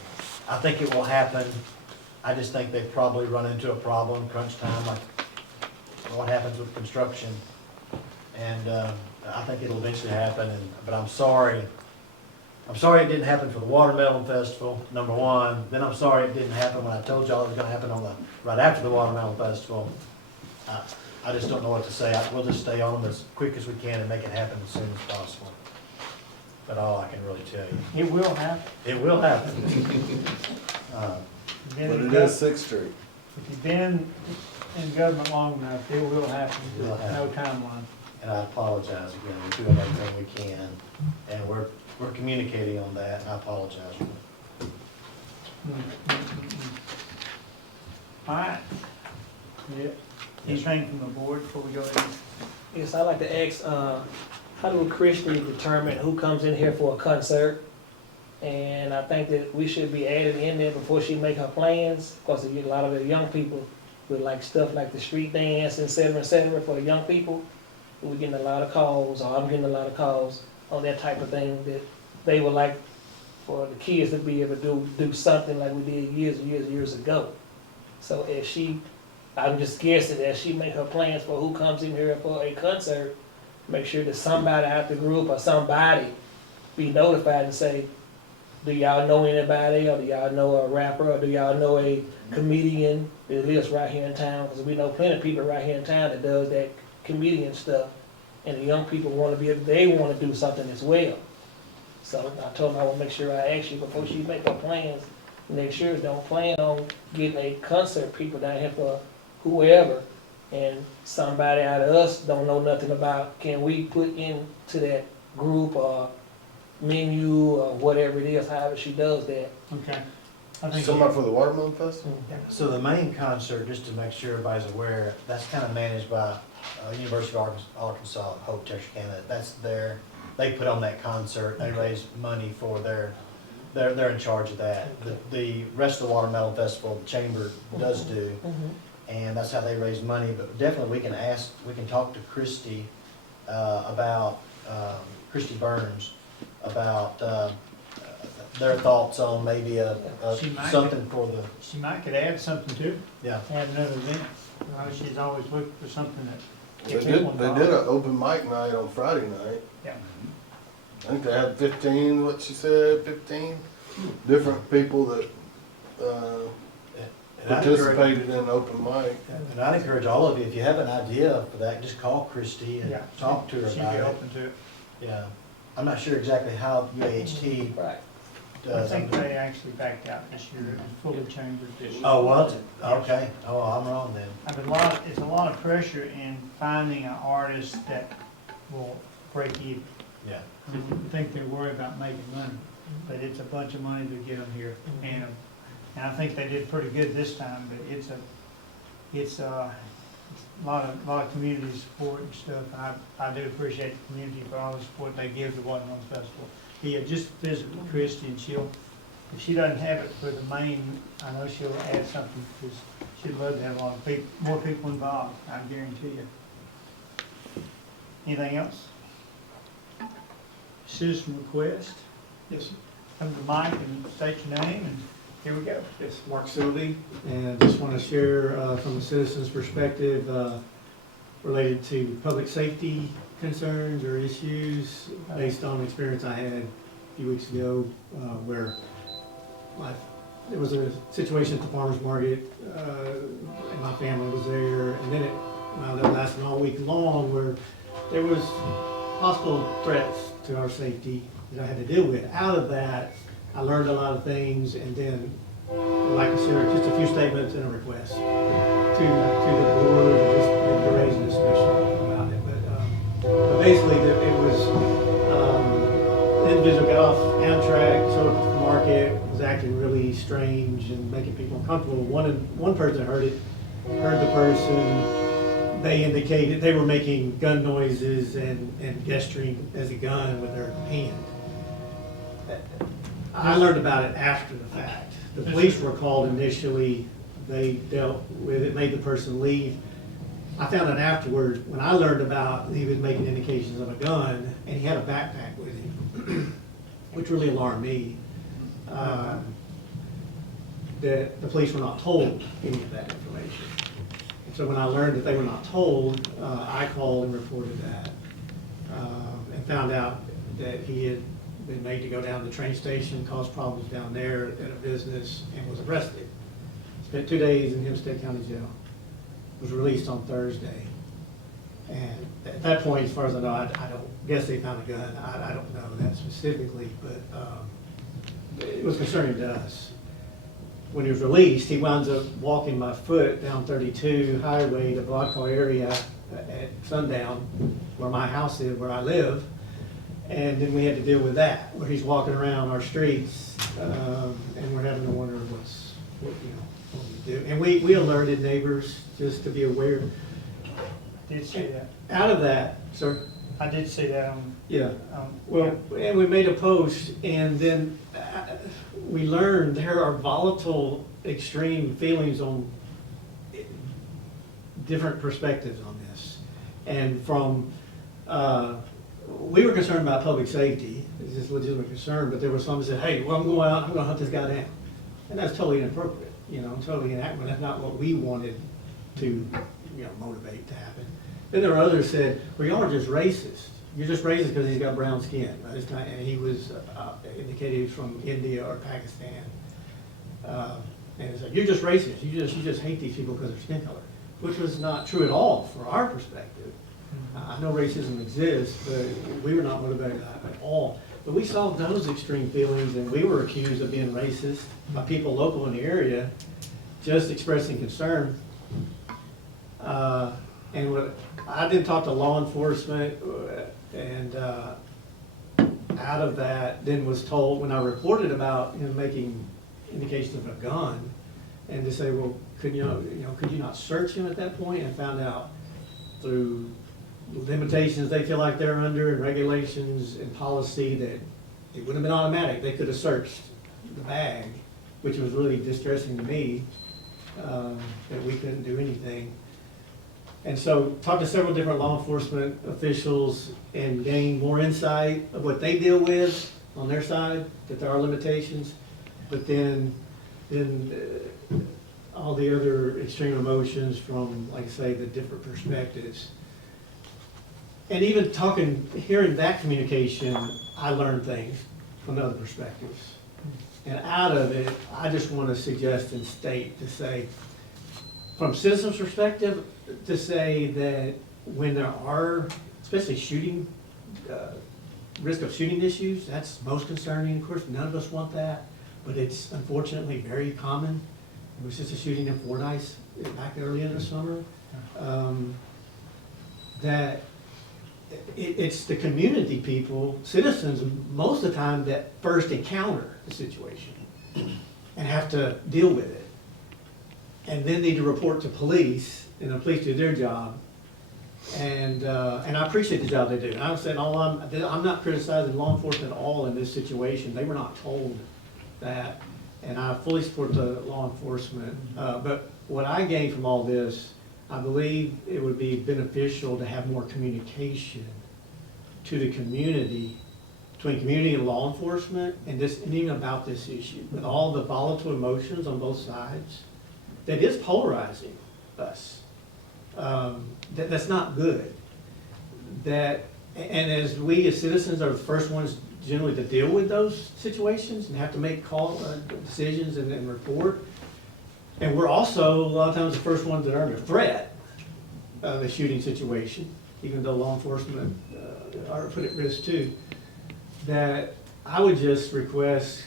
I think it will happen. I just think they've probably run into a problem, crunch time, like what happens with construction. And I think it'll eventually happen, but I'm sorry. I'm sorry it didn't happen for the Watermelon Festival, number one. Then I'm sorry it didn't happen when I told y'all it was gonna happen right after the Watermelon Festival. I just don't know what to say. We'll just stay on them as quick as we can and make it happen as soon as possible. That's all I can really tell you. It will happen. It will happen. But it is Sixth Street. If you've been in government long enough, it will happen. It will happen. No timeline. And I apologize again. We're doing everything we can, and we're communicating on that, and I apologize. All right. Yeah. Anything from the board before we go in? Yes, I'd like to ask, how do Christie determine who comes in here for a concert? And I think that we should be added in there before she make her plans, because you get a lot of the young people with like stuff like the street dance, et cetera, for the young people. We're getting a lot of calls, or I'm getting a lot of calls on that type of thing, that they would like for the kids to be able to do something like we did years ago. So if she, I'm just guessing, as she make her plans for who comes in here for a concert, make sure that somebody out the group or somebody be notified and say, do y'all know anybody, or do y'all know a rapper, or do y'all know a comedian that lives right here in town? Because we know plenty of people right here in town that does that comedian stuff, and the young people want to they want to do something as well. So I told them I will make sure I ask you before she make her plans, make sure don't plan on getting a concert people down here for whoever, and somebody out of us don't know nothing about, can we put into that group or menu or whatever it is, however she does that. Okay. I think Somebody for the Watermelon Festival? So the main concert, just to make sure everybody's aware, that's kind of managed by University of Arkansas, Hope, Texarkana. That's they put on that concert. They raise money for they're in charge of that. The rest of the Watermelon Festival, the Chamber does do, and that's how they raise money. But definitely we can talk to Christy about, Christy Burns, about their thoughts on maybe something for the, she might could add something to it, yeah. add another event. She's always looking for something that. They did an open mic night on Friday night. Yeah. I think they had 15, what she said, 15 different people that participated in open mic. And I'd encourage all of you, if you have an idea for that, just call Christy and Yeah. talk to her She'd about be it. open to it. Yeah. I'm not sure exactly how UAHT Right. I does. think they actually backed out this year. It was fully chambered this year. Oh, was it? Okay. Oh, I'm wrong then. It's a lot of pressure in finding an artist that will break even. Yeah. You think they're worried about making money, but it's a bunch of money to get them here. And I think they did pretty good this time, but a lot of community support and stuff, and I do appreciate the community for all the support they give to Watermelon Festival. He had just visited with Christie, and if she doesn't have it for the main, I know she'll add something, because she'd love to have a lot of people, more people involved, I guarantee you. Anything else? Citizen request? Yes, sir. Come to Mike and state your name, and here we go. Yes, Mark Sylvie, and just want to share from a citizen's perspective related to public safety concerns or issues based on experience I had a few weeks ago where there was a situation at the farmer's market and my family was there, and then that lasted all week long where there was possible threats to our safety that I had to deal with. Out of that, I learned a lot of things, and then I'd like to share just a few statements and a request to the board, and just to raise a discussion about it. But basically, it was an individual got off Amtrak, showed up at the market, was acting really strange and making people uncomfortable. One person heard the person. They indicated they were making gun noises and gesturing as a gun with their hand. I learned about it after the fact. The police were called initially. They dealt with it, made the person leave. I found out afterwards, when I learned about he was making indications of a gun, and he had a backpack with him, which really alarmed me. That the police were not told any of that information. And so when I learned that they were not told, I called and reported that, and found out that he had been made to go down to the train station, caused problems down there at a business, and was arrested. Spent 2 days in Hempstead County Jail. Was released on Thursday. And at that point, as far as I know, I don't guess they found a gun. I don't know that specifically, but it was concerning to us. When he was released, he winds up walking by foot down 32 highway to Bodcaw area at sundown, where my house is, where I live. And then we had to deal with that, where he's walking around our streets, and we're having to wonder what we do. And we alerted neighbors just to be aware. Did see that. Out of that, sir? I did see that on. Yeah. Well, and we made a post, and then we learned there are volatile, extreme feelings on different perspectives on this. And from, we were concerned about public safety, it's just legitimate concern, but there was some that said, hey, well, I'm going out, I'm gonna hunt this guy down. And that's totally inappropriate, totally inaccurate. That's not what we wanted to, motivate to happen. Then there were others that said, well, y'all are just racist. You're just racist because he's got brown skin. Right? It's not, and he was indicated he was from India or Pakistan. And it's like, you're just racist. You just hate these people because of their skin color, which was not true at all for our perspective. I know racism exists, but we were not motivated by that at all. But we saw those extreme feelings, and we were accused of being racist by people local in the area, just expressing concern. And I did talk to law enforcement, and out of that, then was told when I reported about him making indications of a gun, and to say, well, could you not search him at that point? And found out through limitations they feel like they're under, and regulations and policy, that it wouldn't have been automatic. They could have searched the bag, which was really distressing to me, that we couldn't do anything. And so talked to several different law enforcement officials and gained more insight of what they deal with on their side, that there are limitations, but then all the other extreme emotions from, like I say, the different perspectives. And even hearing that communication, I learned things from other perspectives. And out of it, I just want to suggest and state to say, from citizens' perspective, to say that when there are, especially risk of shooting issues, that's most concerning. Of course, none of us want that, but it's unfortunately very common. It was just a shooting in Fordyce back early in the summer. That it's the community people, citizens, most of the time that first encounter the situation and have to deal with it, and then need to report to police, and the police do their job. And I appreciate the job they do. And I'm saying I'm not criticizing law enforcement at all in this situation. They were not told that, and I fully support the law enforcement. But what I gain from all this, I believe it would be beneficial to have more communication to the community, between community and law enforcement, and even about this issue, with all the volatile emotions on both sides, that is polarizing us. That's not good. And as we as citizens are the first ones generally to deal with those situations and have to make decisions and report, and we're also a lot of times the first ones that are under threat of a shooting situation, even though law enforcement are put at risk too. That I would just request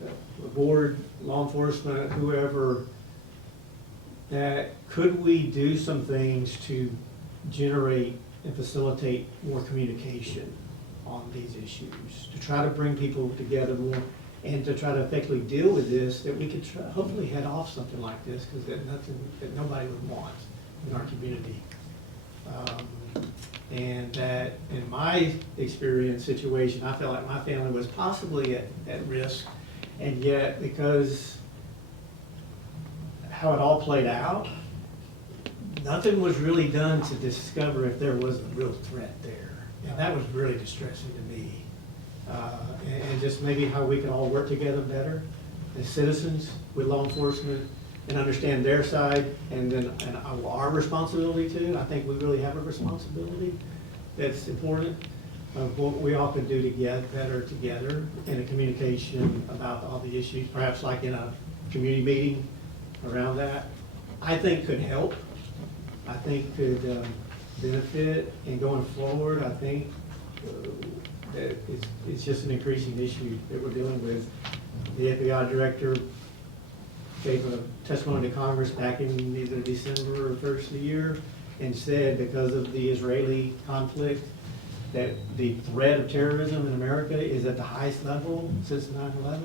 the board, law enforcement, whoever, that could we do some things to generate and facilitate more communication on these issues, to try to bring people together more and to try to effectively deal with this, that we could hopefully head off something like this, because that's nothing that nobody would want in our community. And that in my experience situation, I felt like my family was possibly at risk, and yet because how it all played out, nothing was really done to discover if there was a real threat there. And that was really distressing to me. And just maybe how we can all work together better as citizens with law enforcement and understand their side, and then our responsibility too. I think we really have a responsibility that's important of what we all can do to get better together in a communication about all the issues, perhaps like in a community meeting around that. I think could help. I think could benefit, and going forward, I think that it's just an increasing issue that we're dealing with. The FBI director gave a testimony to Congress back in either December or first of the year and said because of the Israeli conflict that the threat of terrorism in America is at the highest level since 9/11.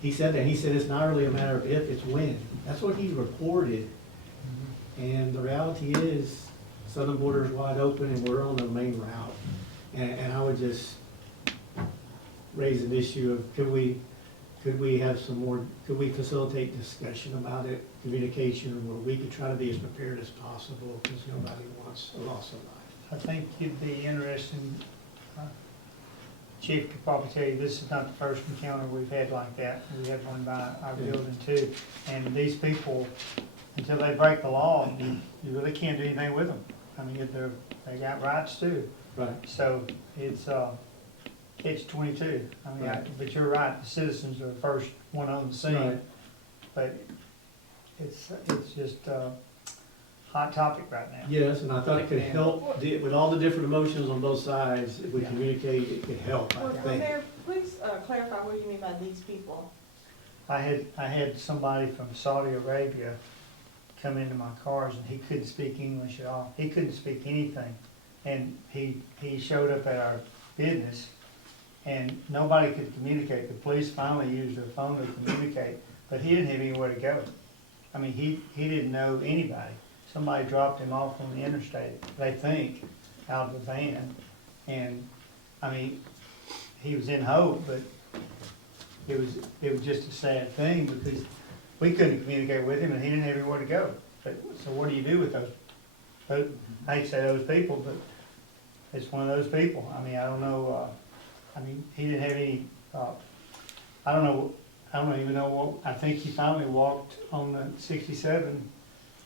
He said that. He said it's not really a matter of if, it's when. That's what he reported. And the reality is southern border is wide open and we're on the main route. And I would just raise an issue of could we have some more, could we facilitate discussion about it, communication, where we could try to be as prepared as possible, because nobody wants a loss of life. I think you'd be interested, Chief could probably tell you, this is not the first encounter we've had like that. We had one by our building too. And these people, until they break the law, you really can't do anything with them. I mean, they got rights too. Right. So it's 22. I mean, Right. but you're right, the citizens are the first one on the scene. Right. But it's just a hot topic right now. Yes, and I thought it could help with all the different emotions on both sides. If we communicate, it could help, I Well, think. Mayor, please clarify what you mean by these people. I had somebody from Saudi Arabia come into my cars and he couldn't speak English at all. He couldn't speak anything. And he showed up at our business and nobody could communicate. The police finally used their phone to communicate, but he didn't have anywhere to go. I mean, he didn't know anybody. Somebody dropped him off on the interstate, they think, out of the van. And, I mean, he was in Hope, but it was just a sad thing because we couldn't communicate with him and he didn't have anywhere to go. But, so what do you do with those? I hate to say those people, but it's one of those people. I mean, I don't know, he didn't have any, I don't even know what, I think he finally walked on the 67.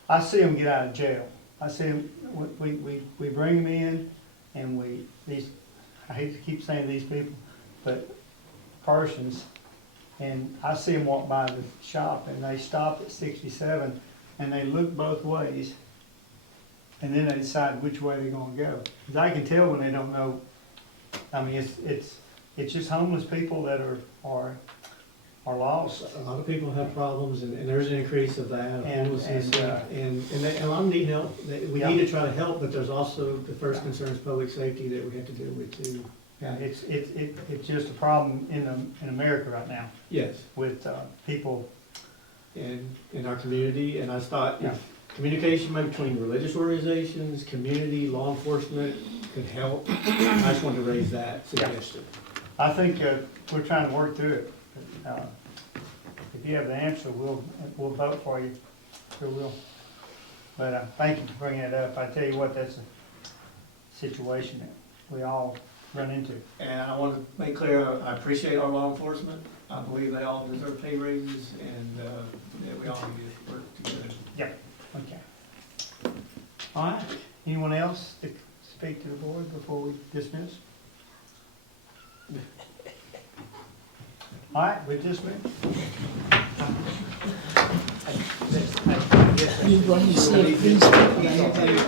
I see him get out of jail. I see him, we bring him in and I hate to keep saying these people, but persons, and I see them walk by the shop and they stop at 67 and they look both ways and then they decide which way they're gonna go. 'Cause I can tell when they don't know. I mean, it's just homeless people that are lost. A lot of people have problems, and there's an increase of that, of homelessness, and a lot of them need help. We need to try to help, but there's also the first concern is public safety that we have to deal with too. Yeah, it's just a problem in America right now Yes, with people. in our community, and I thought communication maybe between religious organizations, community, law enforcement could help. I just wanted to raise that suggestion. I think we're trying to work through it. If you have the answer, we'll vote for you. Sure will. But thank you for bringing it up. I tell you what, that's a situation that we all run into. And I want to make clear, I appreciate our law enforcement. I believe they all deserve pay raises and that we all need to work together. Okay. All right. Anyone else to speak to the board before we dismiss? All right, we dismiss. You go ahead and say it, please.